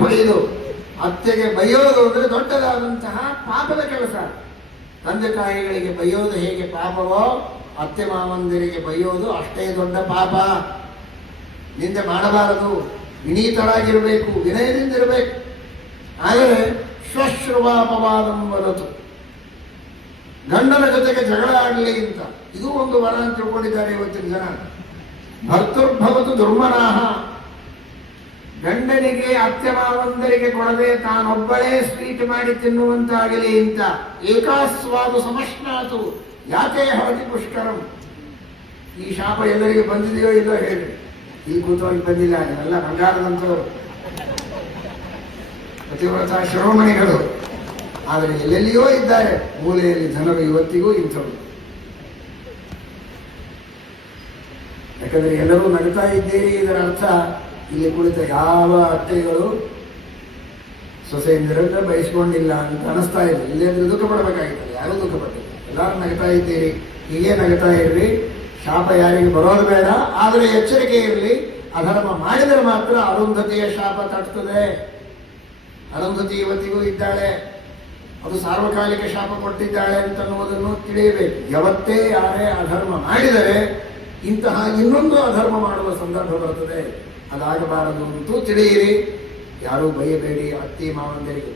ಶಾಪ ಇದು. ಅತ್ತೆಗೆ ಬೈಯೋದು ಅಂದ್ರೆ ದೊಡ್ಡದಾದಂತಹ ಪಾಪದ ಕೆಲಸ. ತಂದೆ ತಾಯಿಗಳಿಗೆ ಬೈಯೋದು ಹೇಗೆ ಪಾಪವೋ, ಅತ್ತೆ ಮಾವಂದಿರಿಗೆ ಬೈಯೋದು ಅಷ್ಟೇ ದೊಡ್ಡ ಪಾಪ. ನಿಂದೆ ಮಾಡಬಾರದು, ವಿನೀತರಾಗಿರಬೇಕು, ವಿನಯದಿಂದಿರಬೇಕು. ಆದರೆ ಶ್ವಶ್ರುವಾಪವಾದಂ ವದತು, ಗಂಡನ ಜೊತೆಗೆ ಜಗಳ ಆಡಲಿ ಅಂತ ಇದು ಒಂದು ವರ ಅಂತ ತಿಳ್ಕೊಂಡಿದ್ದಾರೆ ಇವತ್ತಿನ ಜನ. ಭರ್ತೃರ್ಭವತು ದುರ್ಮನಾಹ, ಗಂಡನಿಗೆ ಅತ್ತೆ ಮಾವಂದರಿಗೆ ಕೊಡದೆ ತಾನೊಬ್ಬಳೇ ಸ್ವೀಟ್ ಮಾಡಿ ತಿನ್ನುವಂತಾಗಲಿ ಅಂತ. ಏಕಾಸ್ವಾದು ಸಮಶ್ನಾತು ಯಾಕೆ ಹರತಿ ಪುಷ್ಕರಂ. ಈ ಶಾಪ ಎಲ್ಲರಿಗೆ ಬಂದಿದೆಯೋ ಇಲ್ಲೋ ಹೇಳಿ. ಈ ಕೂತವರಿಗೆ ಬಂದಿಲ್ಲ, ಎಲ್ಲ ಬಂಗಾರದಂತವರು ಪತಿವ್ರತ ಶಿರೋಮಣಿಗಳು. ಆದರೆ ಎಲ್ಲೆಲ್ಲಿಯೋ ಇದ್ದಾರೆ ಮೂಲೆಯಲ್ಲಿ ಜನರು ಇವತ್ತಿಗೂ ಇಂಥವರು. ಯಾಕಂದ್ರೆ ಎಲ್ಲರೂ ನಗ್ತಾ ಇದ್ದೀರಿ, ಇದರ ಅರ್ಥ ಇಲ್ಲಿ ಕುಳಿತ ಯಾವ ಅತ್ತೆಗಳು ಸೊಸೆಯಂದಿರನ್ನ ಬಯಸ್ಕೊಂಡಿಲ್ಲ ಅಂತ ಅನಿಸ್ತಾ ಇದೆ. ಇಲ್ಲೇಂದ್ರೆ ದುಃಖ ಪಡಬೇಕಾಗಿತ್ತು, ಯಾರೂ ದುಃಖ ಪಟ್ಟಿಲ್ಲ. ಎಲ್ಲರೂ ನಗ್ತಾ ಇದ್ದೀರಿ, ಹೀಗೆ ನಗ್ತಾ ಇರ್ರಿ. ಶಾಪ ಯಾರಿಗೆ ಬರೋದು ಬೇಡ, ಆದರೆ ಎಚ್ಚರಿಕೆ ಇರಲಿ. ಅಧರ್ಮ ಮಾಡಿದರೆ ಮಾತ್ರ ಅರುಂಧತಿಯ ಶಾಪ ತಟ್ಟುತ್ತದೆ. ಅರುಂಧತಿ ಇವತ್ತಿಗೂ ಇದ್ದಾಳೆ, ಅದು ಸಾರ್ವಕಾಲಿಕ ಶಾಪ ಕೊಟ್ಟಿದ್ದಾಳೆ ಅಂತನ್ನುವುದನ್ನು ತಿಳಿಯಬೇಕು. ಯಾವತ್ತೇ ಯಾರೇ ಅಧರ್ಮ ಮಾಡಿದರೆ ಇಂತಹ ಇನ್ನೊಂದು ಅಧರ್ಮ ಮಾಡುವ ಸಂದರ್ಭ ಬರುತ್ತದೆ. ಅದಾಗಬಾರದು ಅಂತೂ ತಿಳಿಯಿರಿ. ಯಾರೂ ಬೈಯಬೇಡಿ ಅತ್ತಿ ಮಾವಂದರಿಗೆ.